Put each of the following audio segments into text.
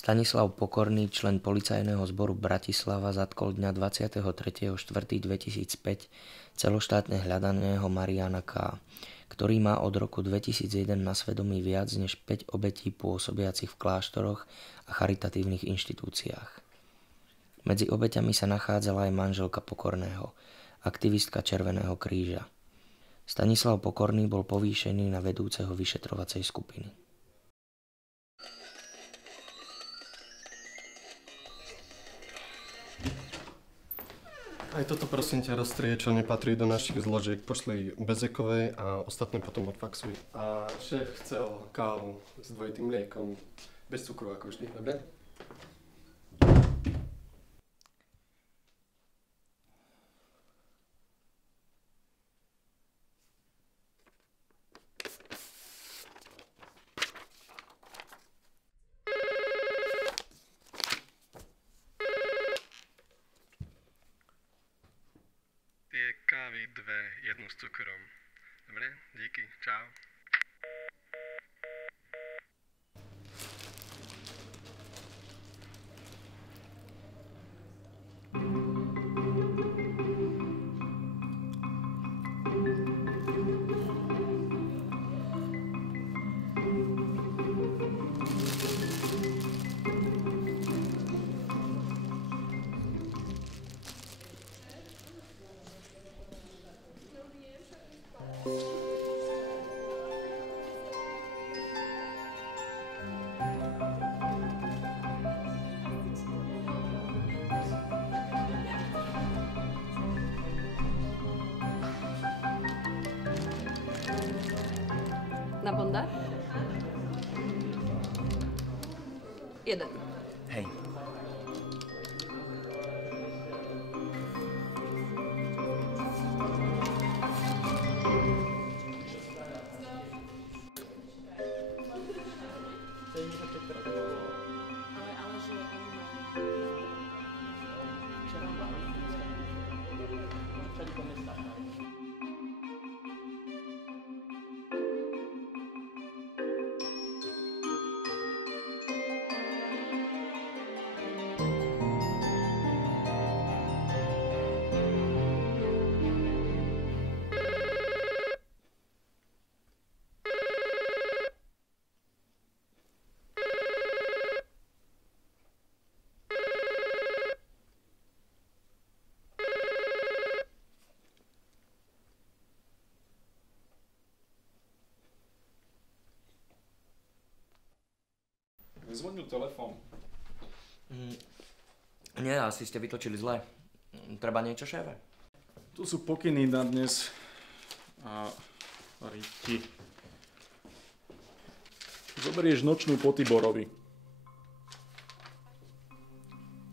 Stanislav Pokorný, člen policajného zboru Bratislava, zatkol dňa 23.4.2005 celoštátne hľadaného Mariana K., ktorý má od roku 2001 na svedomí viac než 5 obetí pôsobiacich v kláštoroch a charitatívnych inštitúciách. Medzi obeťami sa nachádzala aj manželka Pokorného, aktivistka Červeného kríža. Stanislav Pokorný bol povýšený na vedúceho vyšetrovacej skupiny. Aj toto prosím ťa rozstrie, čo nepatrí do našich zložiek. Pošli Bezekovej a ostatné potom odfaxuj. A šéf chcel kávu s dvojitým mliekom. Bez cukru ako vždy, dobre? Kávy dve, jednu s cukrom. Dobre, díky, čau. Na Bonda? Jeden. Hej. Zvonil telefón. Nie, asi ste vytočili zle. Treba niečo, šéfe? Tu sú pokyny na dnes. A Riti. Zoberieš nočnú po Tiborovi.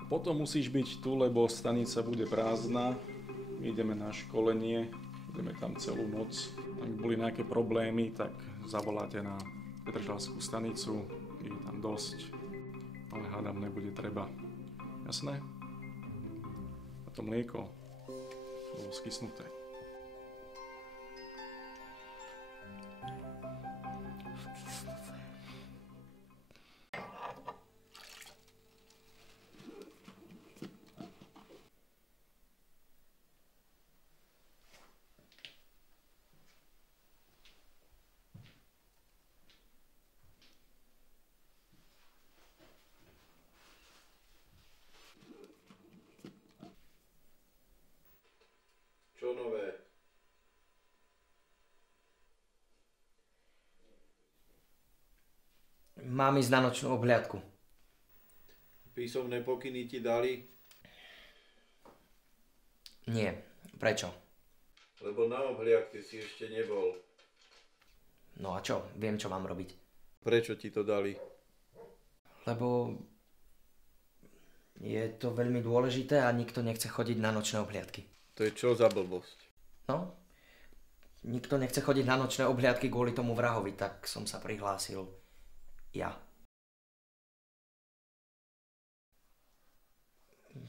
Potom musíš byť tu, lebo stanica bude prázdna. Ideme na školenie. Ideme tam celú noc. Ak boli nejaké problémy, tak zavoláte na Petržalskú stanicu. Je tam dosť, ale hádam, nebude treba. Jasné? A to mlieko bolo skysnuté. Čo nové? Mám ísť na nočnú obhliadku. Písomné pokyny ti dali? Nie. Prečo? Lebo na obhliadke si ešte nebol. No a čo? Viem, čo mám robiť. Prečo ti to dali? Lebo je to veľmi dôležité a nikto nechce chodiť na nočné obhliadky. To je čo za blbosť? No, nikto nechce chodiť na nočné obhliadky kvôli tomu vrahovi, tak som sa prihlásil ja.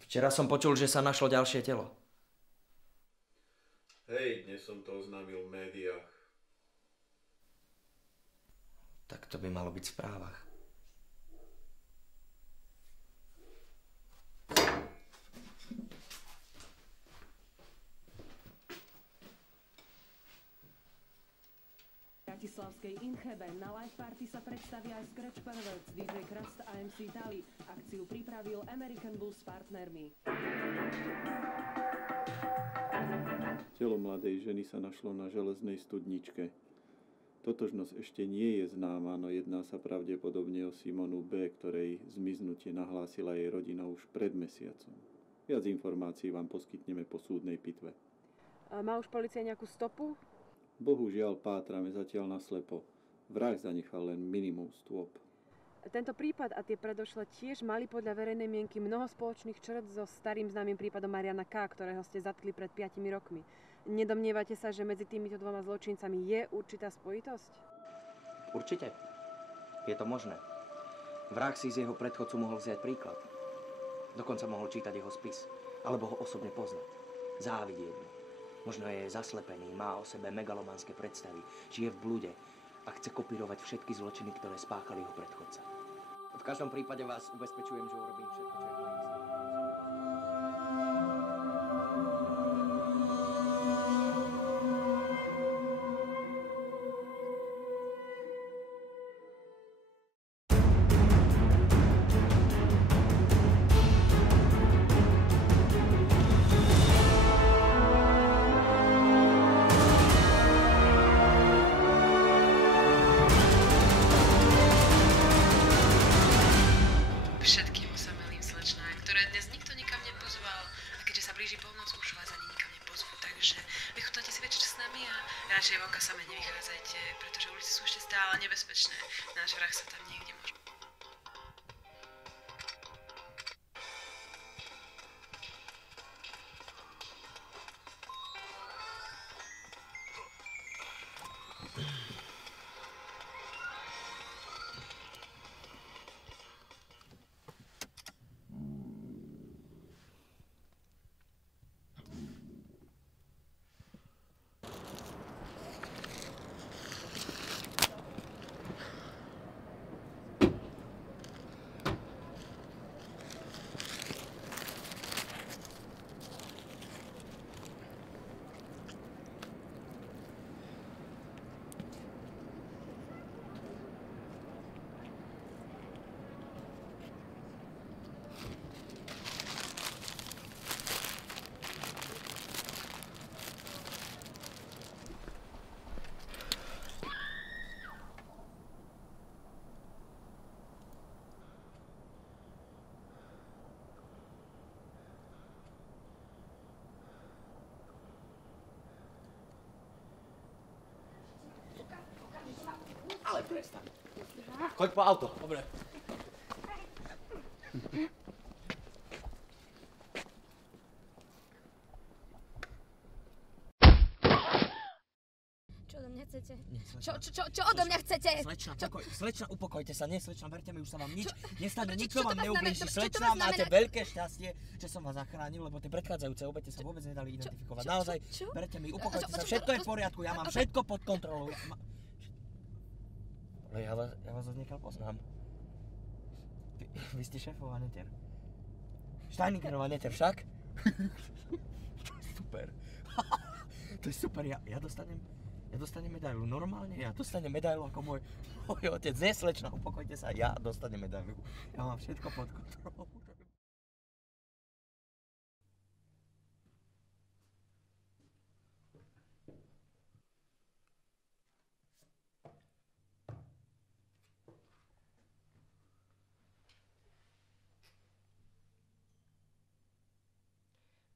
Včera som počul, že sa našlo ďalšie telo. Hej, dnes som to oznámil v médiách. Tak to by malo byť v správach. bratislavskej Inchebe. Na live party sa predstavia aj Scratch Perverts, DJ Krust a MC Tali. Akciu pripravil American Blues s partnermi. Telo mladej ženy sa našlo na železnej studničke. Totožnosť ešte nie je známa, no jedná sa pravdepodobne o Simonu B., ktorej zmiznutie nahlásila jej rodina už pred mesiacom. Viac informácií vám poskytneme po súdnej pitve. Má už polícia nejakú stopu? Bohužiaľ pátrame zatiaľ naslepo. Vrah zanechal len minimum stôp. Tento prípad a tie predošle tiež mali podľa verejnej mienky mnoho spoločných črt so starým známym prípadom Mariana K., ktorého ste zatkli pred 5 rokmi. Nedomnievate sa, že medzi týmito dvoma zločincami je určitá spojitosť? Určite. Je to možné. Vrah si z jeho predchodcu mohol vziať príklad. Dokonca mohol čítať jeho spis, alebo ho osobne poznať. Závidieť mu. Možno je zaslepený, má o sebe megalomanské predstavy, žije v blude a chce kopírovať všetky zločiny, ktoré spáchali jeho predchodca. V každom prípade vás ubezpečujem, že urobím všetko, čo je v mojich silách. Všetkým osamelým slečná, ktoré dnes nikto nikam nepozval. A keďže sa blíži polnoc, už vás ani nikam nepozvú. Takže vychutnáte si večer s nami a radšej vonka same nevychádzajte, pretože ulice sú ešte stále nebezpečné. Náš vrah sa tam niekde môže. Ale prestaň. Choď po auto. Dobre. Čo odo mňa chcete? Nie, slečna. Čo odo mňa chcete? Slečna, upokojte sa. Nie, slečna, verte mi, už sa vám nič nestane. Čo Nikto to vám má neublíži. znamená? Čo to Slečna, má máte znamenať? veľké šťastie, že som vás zachránil, lebo tie predchádzajúce obete sa vôbec nedali identifikovať. Naozaj, verte mi, upokojte sa. Všetko je v poriadku, ja mám všetko pod kontrolou. Ale ja vás odniekaľ poznám. Vy ste šéfová neter. Steiningerová neter však? To je super. To je super, ja dostanem medailu. Normálne ja dostanem medailu ako môj otec. Nie, slečna, upokojte sa, ja dostanem medailu. Ja mám všetko pod kontrolou.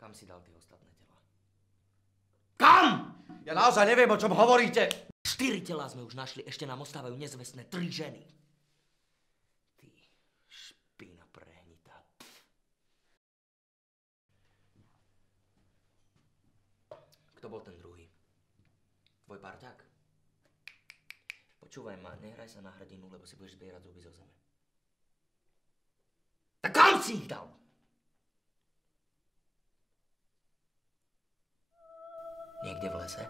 Kam si dal tie ostatné tela? Kam? Ja naozaj neviem, o čom hovoríte. 4 telá sme už našli, ešte nám ostávajú nezvestné 3 ženy. Ty špina prehnitá. Kto bol ten druhý? Tvoj parťák? Počúvaj ma, nehraj sa na hrdinu, lebo si budeš zbierať zuby zo zeme. Tak kam si ich dal? Niekde v lese?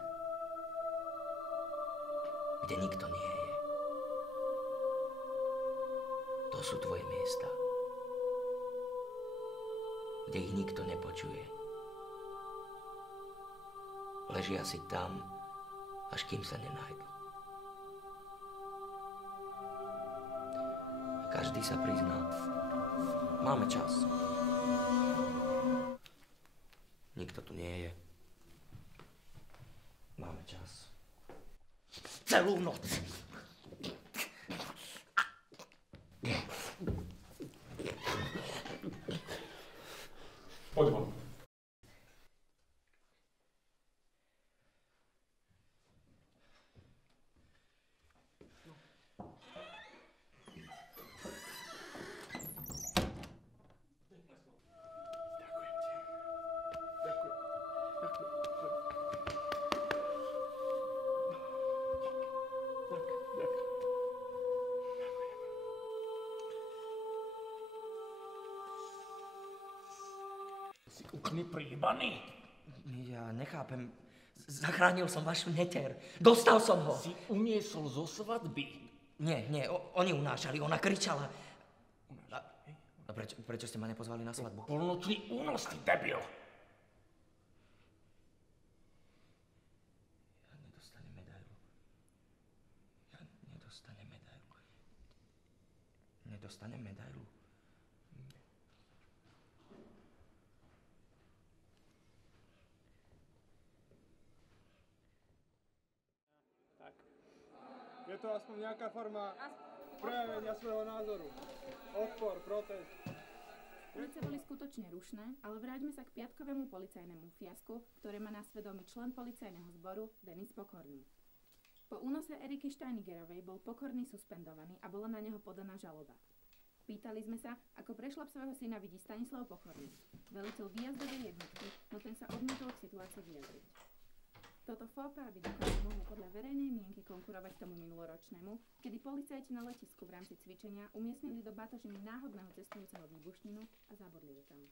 Kde nikto nie je. To sú tvoje miesta. Kde ich nikto nepočuje. Ležia si tam, až kým sa nenájdu. Každý sa prizná. Máme čas. Nikto tu nie je. Máme čas. Celú noc. Poď von. Si úplne prijímaný. Ja nechápem. Zachránil som vašu neter. Dostal som ho. Si uniesol zo svadby. Nie, oni unášali, ona kričala. A prečo ste ma nepozvali na svadbu? Polnočný únos, ty debil. Ja nedostanem medailu. Nedostanem medailu. Je to aspoň nejaká forma prejavenia svojho názoru. Odpor, protest. Ulice boli skutočne rušné, ale vráťme sa k piatkovému policajnému fiasku, ktoré má na svedomí člen policajného zboru Denis Pokorný. Po únose Eriky Steinigerovej bol Pokorný suspendovaný a bola na neho podaná žaloba. Pýtali sme sa, ako prešľap svojho syna vidí Stanislav Pokorný, veliteľ výjazdovej jednotky, no ten sa odmietol k situácii vyjadriť. Toto fópa by dokonca mohlo podľa verejnej mienky konkurovať tomu minuloročnému, kedy policajti na letisku v rámci cvičenia umiestnili do batožiny náhodného cestujúceho výbušninu a zabodli ju tam.